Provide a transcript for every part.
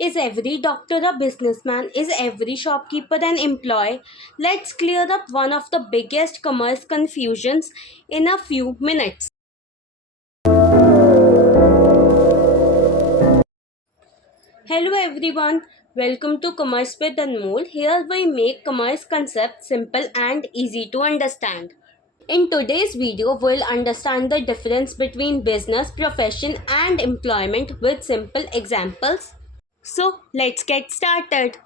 Is every doctor a businessman? Is every shopkeeper an employee? Let's clear up one of the biggest commerce confusions in a few minutes. Hello everyone, welcome to Commerce with Anmol. Here we make commerce concepts simple and easy to understand. In today's video, we'll understand the difference between business, profession, and employment with simple examples. So, let's get started.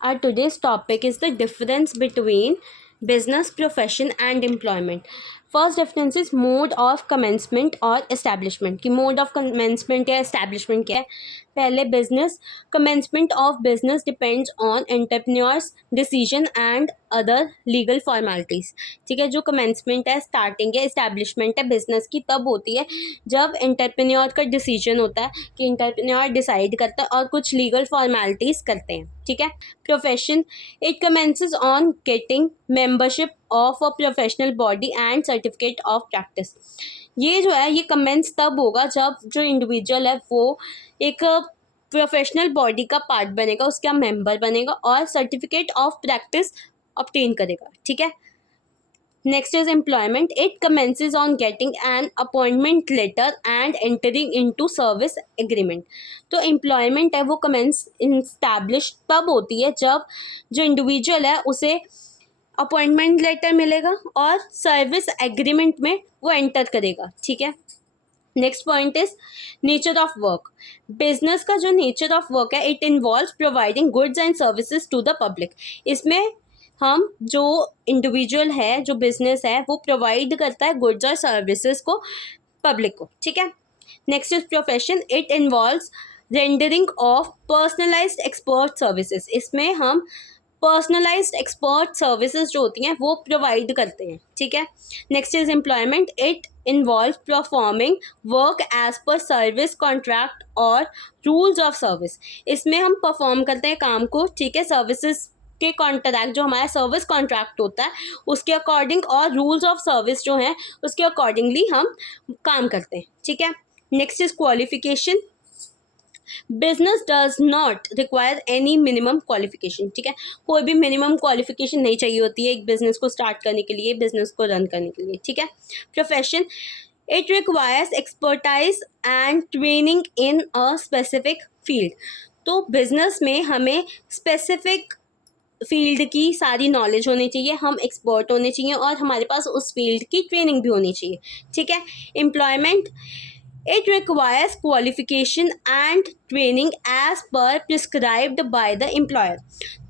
Our today's topic is the difference between business, profession, and employment. First difference is mode of commencement और establishment कि mode of commencement या establishment क्या है. पहले business. Commencement of business depends on entrepreneurs decision and other legal formalities. ठीक है, जो commencement है, स्टार्टिंग है, इस्टेब्लिशमेंट है बिजनेस की, तब होती है जब एंटरप्रेन्योर का डिसीजन होता है कि एंटरप्रेन्योर डिसाइड करता है और कुछ लीगल फॉर्मेलिटीज़ करते हैं. ठीक है. Profession. It commences on getting membership of a professional body and certificate of practice. ये जो है ये कमेंस तब होगा जब जो इंडिविजुअल है वो एक प्रोफेशनल बॉडी का पार्ट बनेगा, उसका मेंबर बनेगा और सर्टिफिकेट ऑफ प्रैक्टिस ऑब्टेन करेगा. ठीक है. Next is employment. It commences on getting an appointment letter and entering into service agreement. तो एम्प्लॉयमेंट है वो कमेंस इस्टैब्लिश तब होती है जब जो इंडिविजुअल है उसे अपॉइंटमेंट लेटर मिलेगा और सर्विस एग्रीमेंट में वो एंटर करेगा. ठीक है. Next point is nature of work. Business का जो नेचर ऑफ वर्क है, it involves providing goods and services to the public. इसमें हम जो इंडिविजुअल है, जो बिजनेस है, वो प्रोवाइड करता है गुड्स और सर्विसेज को पब्लिक को. ठीक है. Next is profession. It involves rendering of personalised expert services. इसमें हम पर्सनलाइज्ड एक्सपर्ट सर्विसेज जो होती हैं वो प्रोवाइड करते हैं. ठीक है. Next is employment. It involve performing work as per service contract और रूल्स ऑफ सर्विस. इसमें हम परफॉर्म करते हैं काम को. ठीक है. सर्विसेज के कॉन्ट्रैक्ट जो हमारा सर्विस कॉन्ट्रैक्ट होता है उसके अकॉर्डिंग और रूल्स ऑफ सर्विस जो हैं उसके अकॉर्डिंगली हम काम करते हैं. ठीक है. Next is qualification. Business does not require any minimum qualification. ठीक है. कोई भी मिनिमम क्वालिफिकेशन नहीं चाहिए होती है एक बिजनेस को स्टार्ट करने के लिए, बिजनेस को रन करने के लिए. ठीक है. Profession. It requires expertise and training in a specific field. तो बिजनेस में हमें स्पेसिफिक फील्ड की सारी नॉलेज होनी चाहिए, हम एक्सपर्ट होने चाहिए और हमारे पास उस फील्ड की ट्रेनिंग भी होनी चाहिए. ठीक है. Employment. It requires qualification and training as per prescribed by the employer.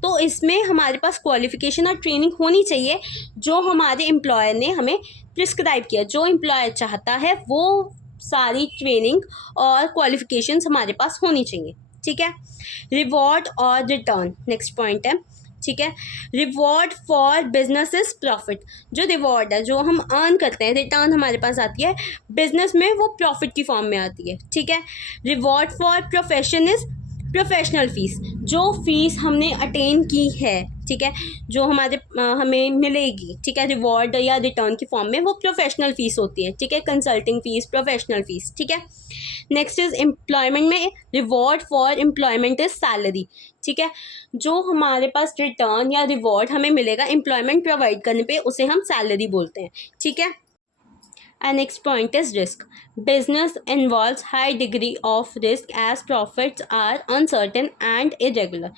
तो इसमें हमारे पास क्वालिफिकेशन और ट्रेनिंग होनी चाहिए जो हमारे एम्प्लॉयर ने हमें प्रिस्क्राइब किया. जो एम्प्लॉयर चाहता है वो सारी ट्रेनिंग और क्वालिफिकेशंस हमारे पास होनी चाहिए. ठीक है. रिवॉर्ड और रिटर्न नेक्स्ट पॉइंट है. ठीक है. Reward for business is profit. जो रिवॉर्ड है, जो हम अर्न करते हैं, रिटर्न हमारे पास आती है बिजनेस में, वो प्रॉफिट की फॉर्म में आती है. ठीक है. Reward for profession is professional fees. जो फीस हमने अटेन की है, ठीक है, जो हमारे हमें मिलेगी, ठीक है, रिवॉर्ड या रिटर्न की फॉर्म में, वो प्रोफेशनल फीस होती है. ठीक है. Consulting fees, professional fees. ठीक है. नेक्स्ट इज एम्प्लॉयमेंट में reward for employment is salary. ठीक है. जो हमारे पास रिटर्न या रिवॉर्ड हमें मिलेगा एम्प्लॉयमेंट प्रोवाइड करने पे, उसे हम सैलरी बोलते हैं. ठीक है. And next point is risk. Business involves high degree of risk as profits are uncertain and irregular.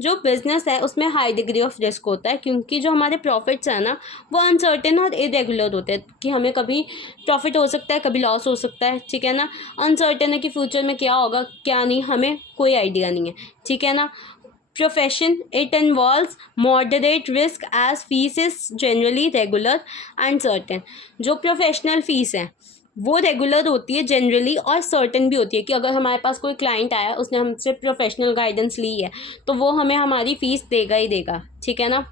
जो बिज़नेस है उसमें हाई डिग्री ऑफ रिस्क होता है क्योंकि जो हमारे प्रॉफिट्स हैं ना वो अनसर्टेन और इरेगुलर होते हैं कि हमें कभी प्रॉफिट हो सकता है, कभी लॉस हो सकता है. ठीक है ना. अनसर्टेन है कि फ्यूचर में क्या होगा क्या नहीं, हमें कोई आइडिया नहीं है. ठीक है ना. Profession. It involves moderate risk as fees is generally regular and certain. जो प्रोफेशनल फीस है वो रेगुलर होती है जनरली और सर्टेन भी होती है कि अगर हमारे पास कोई क्लाइंट आया, उसने हमसे प्रोफेशनल गाइडेंस ली है, तो वो हमें हमारी फ़ीस देगा ही देगा. ठीक है ना.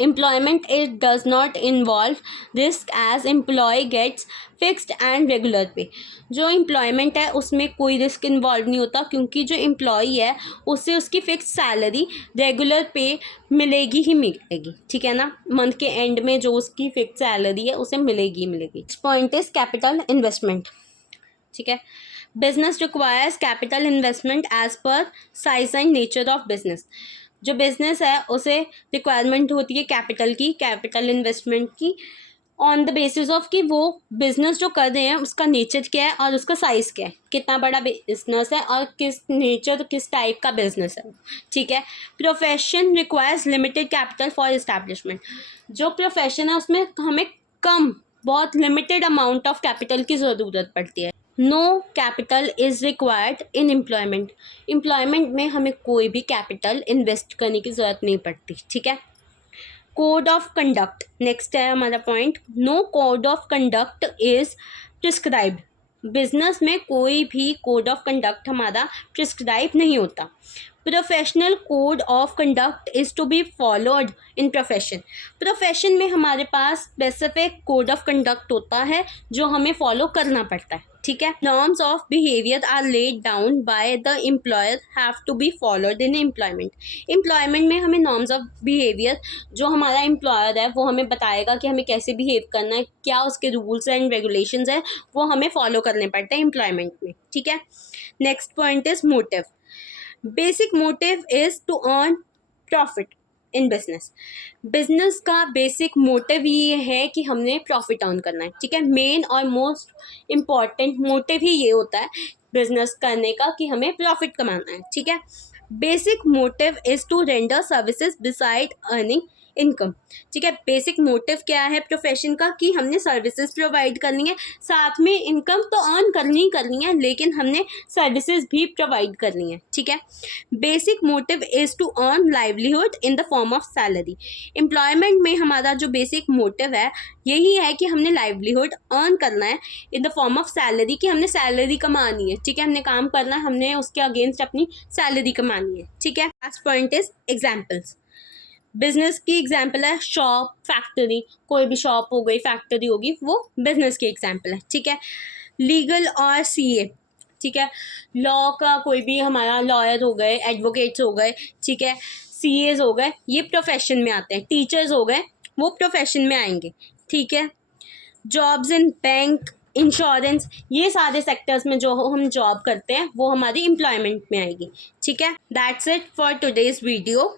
Employment, it does not involve risk as employee gets fixed and regular pay. जो एम्प्लॉयमेंट है उसमें कोई रिस्क इन्वॉल्व नहीं होता क्योंकि जो एम्प्लॉई है उससे उसकी फिक्स सैलरी रेगुलर पे मिलेगी ही मिलेगी. ठीक है ना. मंथ के एंड में जो उसकी फिक्स सैलरी है उसे मिलेगी ही मिलेगी. Point is capital investment. ठीक है. Business requires capital investment as per size and nature of business. जो बिजनेस है उसे रिक्वायरमेंट होती है कैपिटल की, कैपिटल इन्वेस्टमेंट की, ऑन द बेसिस ऑफ कि वो बिजनेस जो कर रहे हैं उसका नेचर क्या है और उसका साइज़ क्या है, कितना बड़ा बिजनेस है और किस नेचर किस टाइप का बिजनेस है। ठीक है। Profession requires limited capital for establishment. जो प्रोफेशन है उसमें हमें कम, बहुत लिमिटेड अमाउंट ऑफ कैपिटल की ज़रूरत पड़ती है। No capital is required in employment. Employment में हमें कोई भी कैपिटल इन्वेस्ट करने की ज़रूरत नहीं पड़ती। ठीक है। कोड ऑफ कंडक्ट नेक्स्ट है हमारा पॉइंट। No code of conduct is prescribed. Business में कोई भी कोड ऑफ कंडक्ट हमारा प्रिस्क्राइब नहीं होता। Professional code of conduct is to be followed in profession. Profession में हमारे पास स्पेसिफिक कोड ऑफ कंडक्ट होता है जो हमें फॉलो करना पड़ता है। ठीक है। Norms of behaviour are laid down by the employer have to be followed in employment. Employment में हमें नॉर्म्स ऑफ बिहेवियर, जो हमारा एम्प्लॉयर है वो हमें बताएगा कि हमें कैसे बिहेव करना है, क्या उसके रूल्स एंड रेगुलेशंस है, वो हमें फॉलो करने पड़ते हैं एम्प्लॉयमेंट में। ठीक है। Next point is motive. Basic motive is to earn profit in business. Business का बेसिक मोटिव ये है कि हमने प्रॉफिट अर्न करना है। ठीक है। मेन और मोस्ट इम्पॉर्टेंट मोटिव ही ये होता है बिजनेस करने का कि हमें प्रॉफिट कमाना है। ठीक है। Basic motive is to render services beside earning income. ठीक है। बेसिक मोटिव क्या है प्रोफेशन का कि हमने सर्विसेज प्रोवाइड करनी है, साथ में इनकम तो अर्न करनी है, लेकिन हमने सर्विसेज भी प्रोवाइड करनी है। ठीक है। Basic motive is to earn livelihood in the form of salary. Employment में हमारा जो बेसिक मोटिव है यही है कि हमने लाइवलीहुड अर्न करना है इन द फॉर्म ऑफ सैलरी, कि हमने सैलरी कमानी है। ठीक है। हमने काम करना है, हमने उसके अगेंस्ट अपनी सैलरी कमानी है। ठीक है। Last point is examples. Business की एग्जाम्पल है शॉप, फैक्ट्री, कोई भी शॉप हो गई, फैक्ट्री होगी, वो बिजनेस की एग्जाम्पल है। ठीक है। लीगल और सीए। ठीक है। लॉ का कोई भी हमारा लॉयर हो गए, एडवोकेट्स हो गए, ठीक है, सीएज हो गए, ये प्रोफेशन में आते हैं। टीचर्स हो गए, वो प्रोफेशन में आएंगे। ठीक है। जॉब्स इन बैंक, इंश्योरेंस, ये सारे सेक्टर्स में जो हम जॉब करते हैं वो हमारी एम्प्लॉयमेंट में आएगी। ठीक है। That's it for today's video.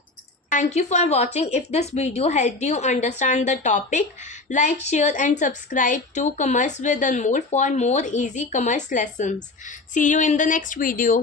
Thank you for watching. If this video helped you understand the topic, like, share and subscribe to Commerce with Anmol for more easy commerce lessons. See you in the next video.